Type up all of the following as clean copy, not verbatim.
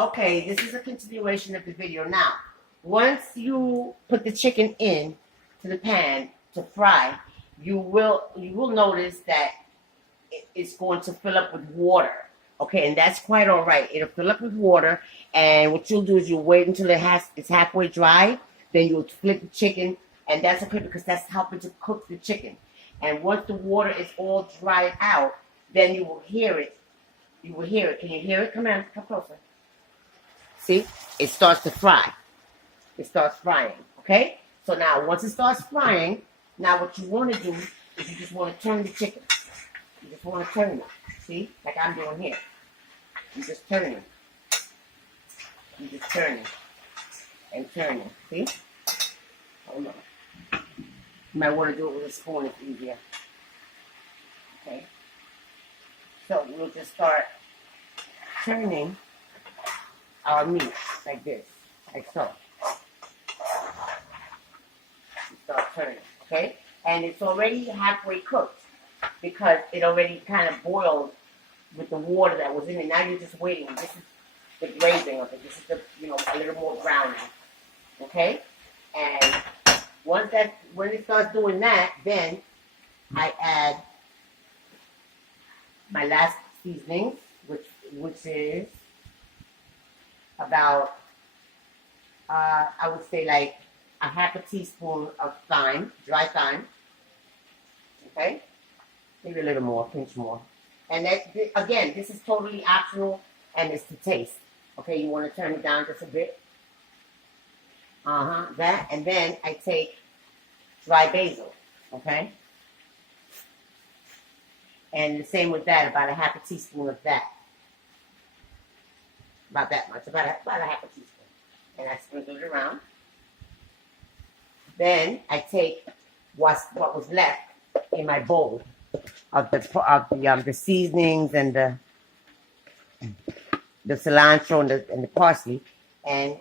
Okay, this is a continuation of the video. Now, once you put the chicken in to the pan to fry, you will notice that it's going to fill up with water. Okay, and that's quite all right. It'll fill up with water, and what you'll do is you'll wait until it's halfway dry. Then you'll flip the chicken, and that's okay because that's helping to cook the chicken. And once the water is all dried out, then you will hear it. You will hear it. Can you hear it? Come on, come closer. See, it starts to fry. It starts frying. Okay. So now, once it starts frying, now what you want to do is you just want to turn the chicken. You just want to turn it. See, like I'm doing here. You just turn it. You just turn it and turn it. See? Hold on. You might want to do it with a spoon. It's easier. Okay. So we'll just start turning our meat like this, like so. You start turning, okay? And it's already halfway cooked because it already kind of boiled with the water that was in it. Now you're just waiting. This is the glazing of it. This is the, a little more browning, okay? And when it starts doing that, then I add my last seasoning, which is about, I would say like a half a teaspoon of thyme, dry thyme. Okay? Maybe a little more, pinch more. And that, again, this is totally optional and it's to taste. Okay, you want to turn it down just a bit. That. And then I take dry basil. Okay? And the same with that, about a half a teaspoon of that. About that much, about a half a teaspoon. And I sprinkle it around. Then I take what was left in my bowl of the seasonings and the cilantro and the parsley, and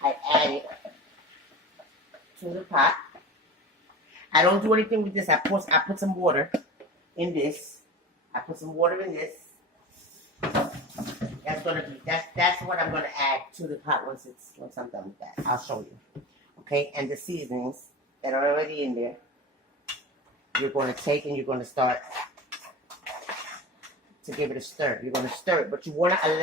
I add it to the pot. I don't do anything with this. I put some water in this. I put some water in this. That's what I'm gonna add to the pot once I'm done with that. I'll show you. Okay, and the seasonings that are already in there, you're gonna take and you're gonna start to give it a stir. You're gonna stir it, but you want some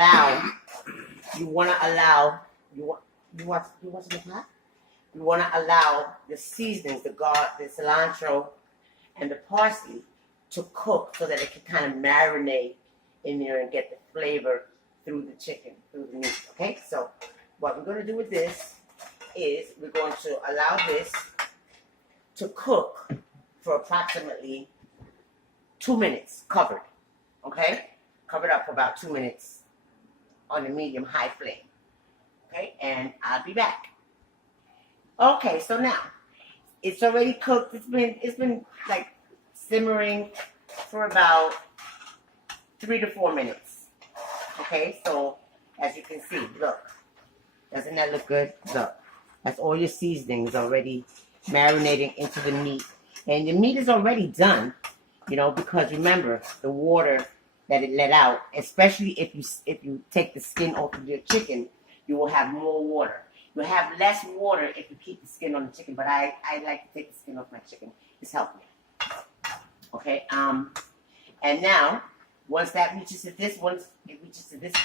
pot? You want to allow the seasonings, the cilantro, and the parsley to cook so that it can kind of marinate in there and get the flavor through the chicken, through the meat. Okay, so what we're going to do with this is we're going to allow this to cook for approximately 2 minutes, covered. Okay, covered up for about 2 minutes on a medium-high flame. Okay, and I'll be back. Okay, so now it's already cooked. It's been like simmering for about 3 to 4 minutes. Okay, so as you can see, look, doesn't that look good? Look, that's all your seasonings already marinating into the meat, and the meat is already done. Because remember the water that it let out. Especially if you take the skin off of your chicken, you will have more water. You'll have less water if you keep the skin on the chicken, but I like to take the skin off my chicken. It's helped me. Okay, and now, once it reaches to this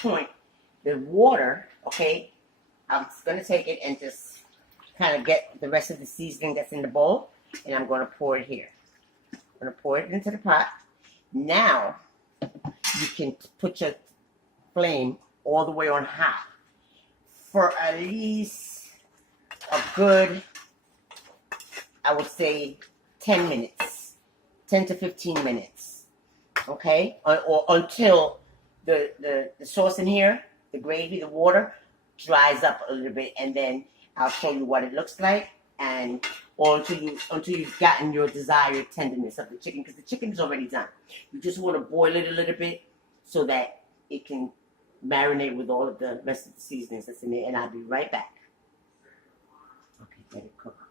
point, the water, okay, I'm just going to take it and just kind of get the rest of the seasoning that's in the bowl, and I'm going to pour it here. I'm going to pour it into the pot. Now, you can put your flame all the way on high for at least a good, I would say, 10 minutes, 10 to 15 minutes, okay? Or until the sauce in here, the gravy, the water, dries up a little bit, and then I'll show you what it looks like, or until you've gotten your desired tenderness of the chicken, because the chicken is already done. You just want to boil it a little bit so that it can marinate with all of the rest of the seasonings that's in there, and I'll be right back. Okay, let it cook.